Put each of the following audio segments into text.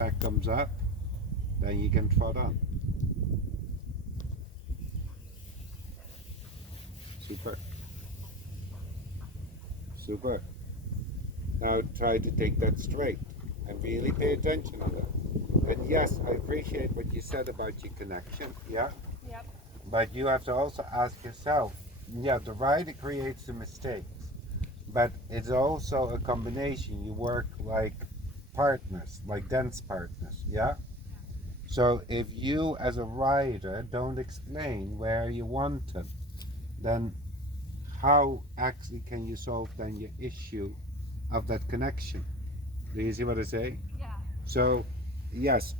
That comes up, then you can trot on. Super. Super. Now try to take that straight and really pay attention on that. And yes, I appreciate what you said about your connection, yeah? Yep. But you have to also ask yourself, yeah, the rider creates the mistakes, but it's also a combination. You work like partners, like dance partners, yeah? So if you as a rider don't explain where you want it, then how actually can you solve then your issue of that connection? Do you see what I say? Yeah. So yes,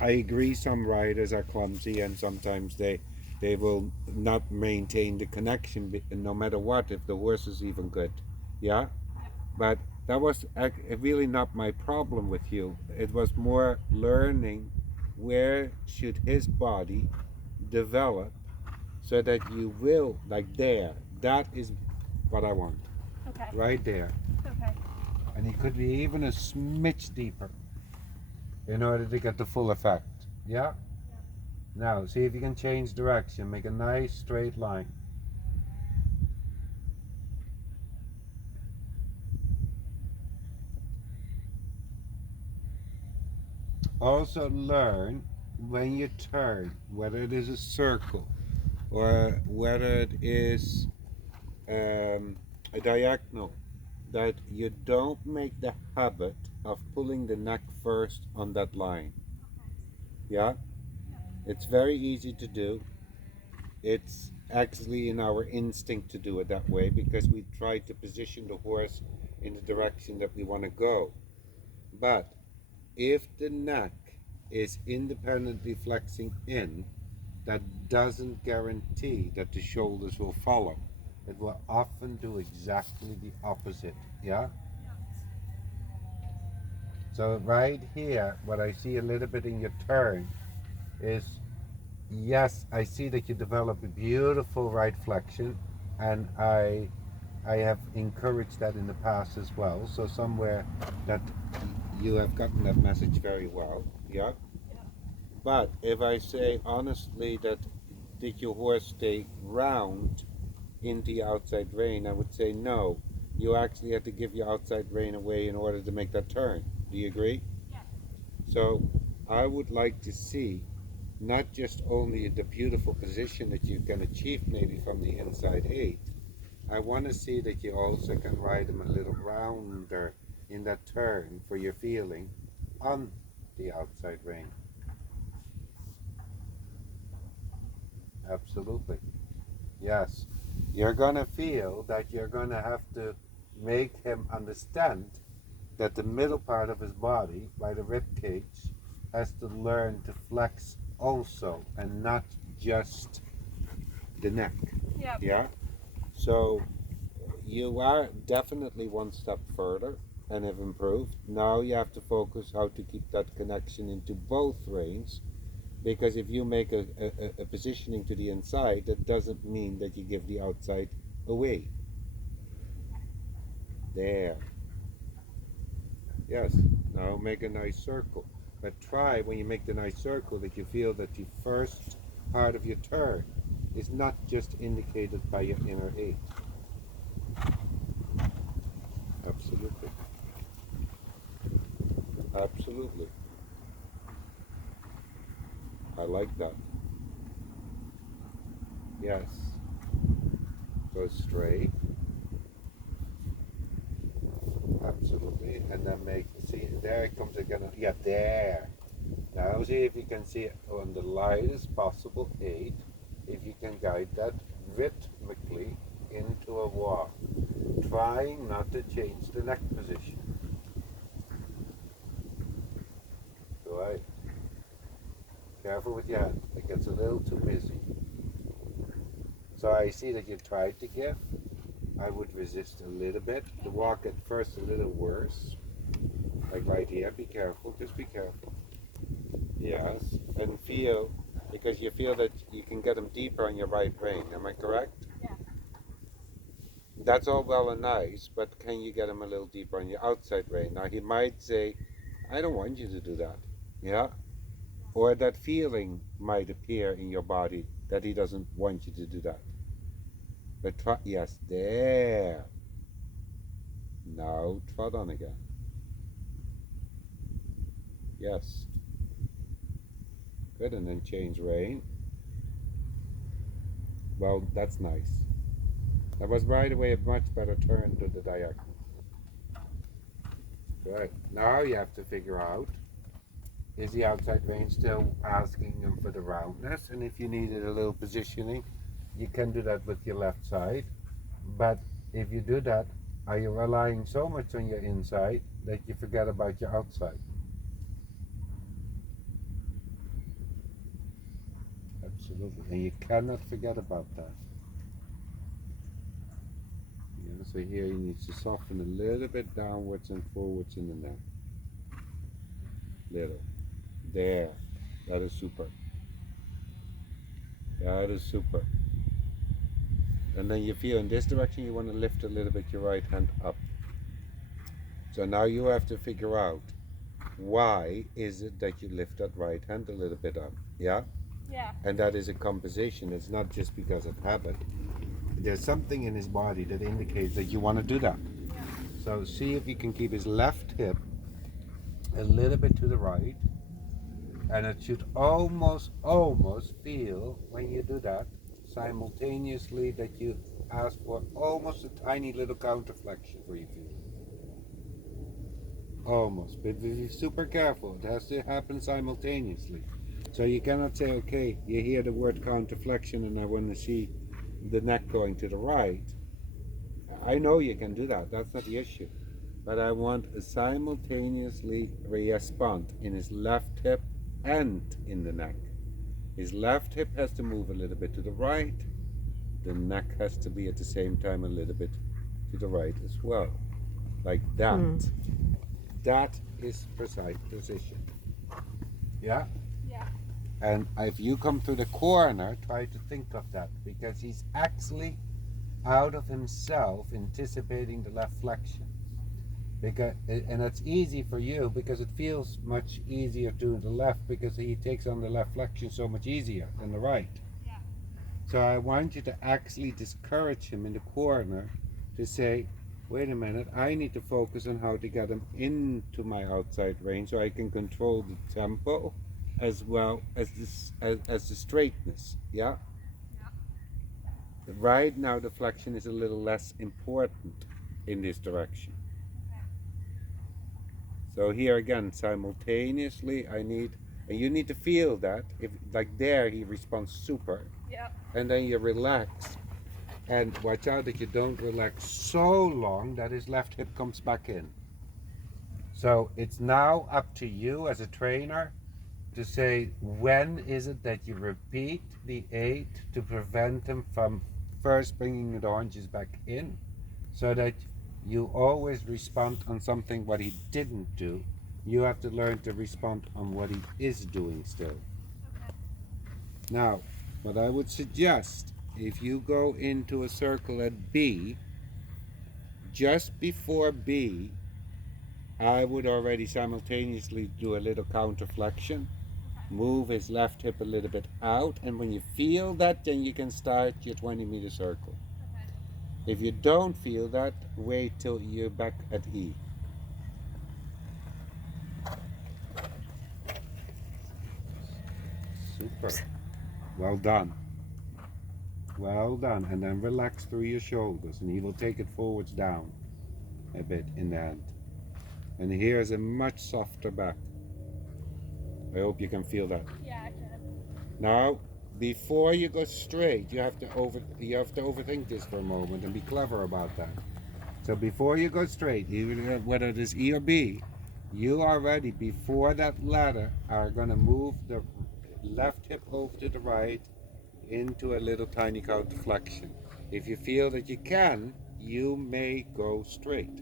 I agree some riders are clumsy and sometimes they will not maintain the connection no matter what if the horse is even good. Yeah? But that was really not my problem with you. It was more learning where should his body develop so that you will, like there, that is what I want. Okay. Right there. Okay. And he could be even a smidge deeper in order to get the full effect. Yeah? Now, see if you can change direction. Make a nice straight line. Also learn when you turn, whether it is a circle or whether it is a diagonal, that you don't make the habit of pulling the neck first on that line. Yeah? It's very easy to do. It's actually in our instinct to do it that way because we try to position the horse in the direction that we want to go. But if the neck is independently flexing in, that doesn't guarantee that the shoulders will follow. It will often do exactly the opposite. Yeah? So right here, what I see a little bit in your turn is, yes, I see that you develop a beautiful right flexion, and I have encouraged that in the past as well. So somewhere that you have gotten that message very well, yeah. But if I say honestly that did your horse stay round in the outside rein, I would say no. You actually had to give your outside rein away in order to make that turn. Do you agree? Yeah. So I would like to see not just only the beautiful position that you can achieve maybe from the inside eight. I want to see that you also can ride them a little rounder in that turn for your feeling on the outside rein. Absolutely. Yes. You're going to feel that you're going to have to make him understand that the middle part of his body, by the rib cage, has to learn to flex also and not just the neck. Yep. Yeah? So you are definitely one step further and have improved. Now you have to focus how to keep that connection into both reins, because if you make a positioning to the inside, that doesn't mean that you give the outside away. There. Yes. Now make a nice circle. But try when you make the nice circle that you feel that the first part of your turn is not just indicated by your inner eight. Absolutely. Absolutely. I like that. Yes. Go straight. Absolutely. And then make, see, there it comes again. Yeah, there. Now see if you can see it on the lightest possible eight, if you can guide that rhythmically into a walk, trying not to change the neck position. Right. Careful with your hand. It gets a little too busy. So I see that you tried to give. I would resist a little bit. The walk at first a little worse. Like right here, be careful, just be careful. Yes, and feel, because you feel that you can get them deeper on your right rein. Am I correct? Yeah. That's all well and nice, but can you get him a little deeper on your outside rein? Now he might say, I don't want you to do that. Yeah? Or that feeling might appear in your body that he doesn't want you to do that. But try, yes, there. Now trot on again. Yes. Good, and then change rein. Well, that's nice. That was right away a much better turn to the diagonal. Good. Now you have to figure out, is the outside rein still asking him for the roundness? And if you needed a little positioning, you can do that with your left side. But if you do that, are you relying so much on your inside that you forget about your outside? Absolutely. And you cannot forget about that. Yeah, so here you need to soften a little bit downwards and forwards in the neck. Little. There. That is super. That is super. And then you feel in this direction you want to lift a little bit your right hand up. So now you have to figure out, why is it that you lift that right hand a little bit up? Yeah? Yeah. And that is a composition. It's not just because of habit. There's something in his body that indicates that you want to do that. Yeah. So see if you can keep his left hip a little bit to the right, and it should almost feel when you do that simultaneously that you ask for almost a tiny little counterflexion where you feel it. Almost, but be super careful. It has to happen simultaneously. So you cannot say, okay, you hear the word counterflexion and I want to see the neck going to the right. I know you can do that. That's not the issue. But I want a simultaneously response in his left hip and in the neck. His left hip has to move a little bit to the right. The neck has to be at the same time a little bit to the right as well. Like that. That is precise position. Yeah? Yeah. And if you come to the corner, try to think of that, because he's actually out of himself anticipating the left flexion. Because, and it's easy for you because it feels much easier to the left because he takes on the left flexion so much easier than the right. Yeah. So I want you to actually discourage him in the corner to say, wait a minute, I need to focus on how to get him into my outside range so I can control the tempo as well as this as the straightness. Yeah? Yeah. Right now the flexion is a little less important in this direction. Okay. So here again, simultaneously I need, and you need to feel that, if like there he responds super, Yeah. and then you relax, and watch out that you don't relax so long that his left hip comes back in. So it's now up to you as a trainer to say, when is it that you repeat the 8 to prevent him from first bringing the oranges back in, so that you always respond on something what he didn't do. You have to learn to respond on what he is doing still. Okay. Now, what I would suggest, if you go into a circle at B, just before B, I would already simultaneously do a little counterflexion, move his left hip a little bit out, and when you feel that, then you can start your 20-meter circle. Okay. If you don't feel that, wait till you're back at E. Super. Well done. Well done. And then relax through your shoulders, and he will take it forwards down a bit in the end. And here's a much softer back. I hope you can feel that. Yeah, I can. Now, before you go straight, you have to overthink this for a moment and be clever about that. So before you go straight, even whether it is E or B, you already before that ladder are going to move the left hip over to the right into a little tiny counterflexion. If you feel that you can, you may go straight.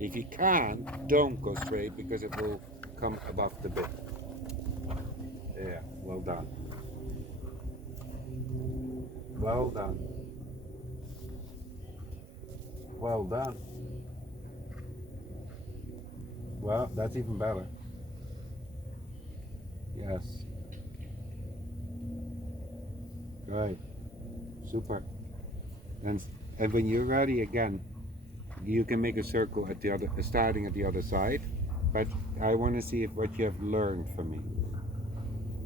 If you can't, don't go straight because it will come above the bit. Yeah, well done. Well done. Well done. Well, that's even better. Yes. Right. Super. And and when you're ready again, you can make a circle at the other, starting at the other side. But I want to see if what you have learned from me.